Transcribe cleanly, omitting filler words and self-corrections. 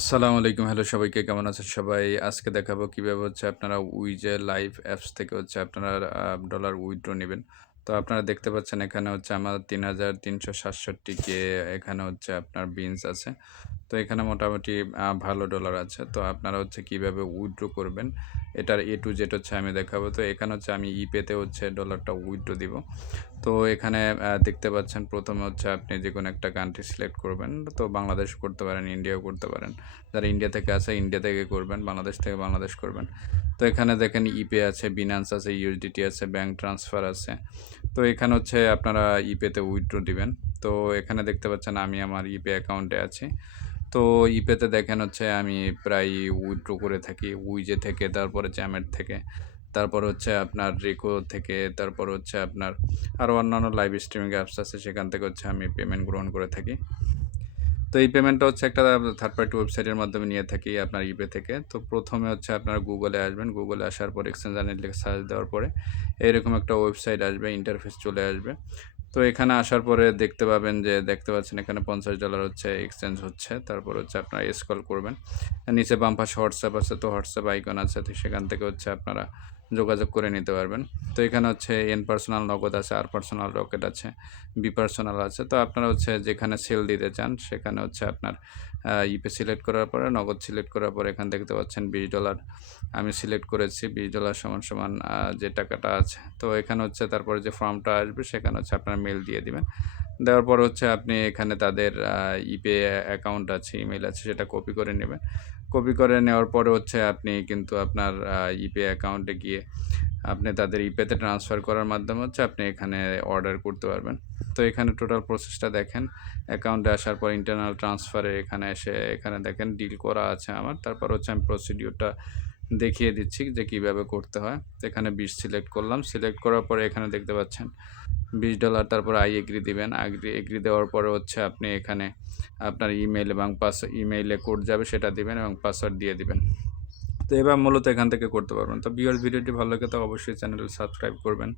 আসসালামু আলাইকুম। হ্যালো সবাইকে, কেমন আছেন সবাই? আজকে দেখাবো কিভাবে আপনারা উইজে লাইভ অ্যাপস থেকে আপনারা ডলার উইথড্র নিবেন। তো আপনারা দেখতে পাচ্ছেন এখানে আমার ৩,৩৬৭ কে এখানে আপনার বিনস আছে। তো এখানে মোটামুটি ভালো ডলার আছে। তো আপনারা কিভাবে উইথড্র করবেন এটার A to Z আমি দেখাবো। তো এখানে আমি ইপেতে ডলারটা উইথড্র দিব। তো এখানে দেখতে পাচ্ছেন ১ম এ আপনি যেকোনো একটা কান্ট্রি সিলেক্ট করবেন। তো বাংলাদেশ করতে পারেন, ইন্ডিয়াও করতে পারেন। যারা ইন্ডিয়া থেকে আছে ইন্ডিয়া থেকে করবেন, বাংলাদেশ থেকে বাংলাদেশ করবেন। তো এখানে দেখেন ইপে আছে, বিনান্স আছে, ইউএসডিটি আছে, ব্যাংক ট্রান্সফার আছে। তো এখানে আপনারা ইপেতে উইথড্র দিবেন। তো এখানে দেখতে পাচ্ছেন আমি আমার ইপে অ্যাকাউন্টে আছি। তো ইপেতে দেখেন আমি প্রায় উইথড্র করে থাকি উইজে থেকে, তারপরে জ্যামের থেকে, তারপর আপনার রেকো থেকে, তারপর আপনার আরও অন্যান্য লাইভ স্ট্রিমিং অ্যাপস আছে, সেখান থেকে আমি পেমেন্ট গ্রহণ করে থাকি। তো এই পেমেন্টটা একটা থার্ড পার্টি ওয়েবসাইটের মাধ্যমে নিয়ে থাকি আপনার ইপে থেকে। তো প্রথমে আপনারা গুগলে আসবেন। গুগলে আসার পর এক্সচেঞ্জ আর্নিং লিখে সার্চ দেওয়ার পরে এরকম একটা ওয়েবসাইট আসবে, ইন্টারফেস চলে আসবে। তো এখানে আসার পরে দেখতে পাচ্ছেন এখানে $50 এক্সচেঞ্জ হচ্ছে। তারপর আপনারা স্ক্রল করবেন। নিচে বাম পাশে হোয়াটসঅ্যাপ আছে, তো হোয়াটসঅ্যাপ আইকন আছে, তো সেখান থেকে আপনারা যোগাযোগ করে নিতে পারবেন। তো এখানে এন পার্সোনাল নগদ আছে, আর পার্সোনাল রকেট আছে, বি পার্সোনাল আছে। তো আপনারা যেখানে সেল দিতে চান সেখানে আপনার ইপে সিলেক্ট করার পরে, নগদ সিলেক্ট করার পরে এখানে দেখতে পাচ্ছেন $20 আমি সিলেক্ট করেছি। $20 সমান সমান যে টাকাটা আছে। তো এখানে তারপরে যে ফর্মটা আসবে সেখানে আপনার মেল দিয়ে দিবেন। দেওয়ার পর আপনি এখানে তাদের ইপে অ্যাকাউন্ট আছে, ইমেইল আছে, সেটা কপি করে নেবেন। কপি করে নেওয়ার পরে আপনি কিন্তু আপনার ইপে অ্যাকাউন্টে গিয়ে আপনি তাদের ইপেতে ট্রান্সফার করার মাধ্যমে আপনি এখানে অর্ডার করতে পারবেন। তো এখানে টোটাল প্রসেসটা দেখেন। অ্যাকাউন্টে আসার পর ইন্টারনাল ট্রান্সফারে এখানে এসে এখানে দেখেন ডিল করা আছে আমার। তারপর আমি প্রসিডিউরটা দেখিয়ে দিচ্ছি যে কীভাবে করতে হয়। তো এখানে 20 সিলেক্ট করলাম। সিলেক্ট করার পরে এখানে দেখতে পাচ্ছেন $20, তারপর আই এগ্রি দিবেন। এগ্রি দেওয়ার পরে আপনি এখানে আপনার ইমেইল এবং ইমেইলে কোড যাবে সেটা দিবেন এবং পাসওয়ার্ড দিয়ে দিবেন। তো এবার মূলত এখান থেকে করতে পারবেন। তো ভিউয়ার্স, ভিডিওটি ভালো লাগে তো অবশ্যই চ্যানেলটি সাবস্ক্রাইব করবেন।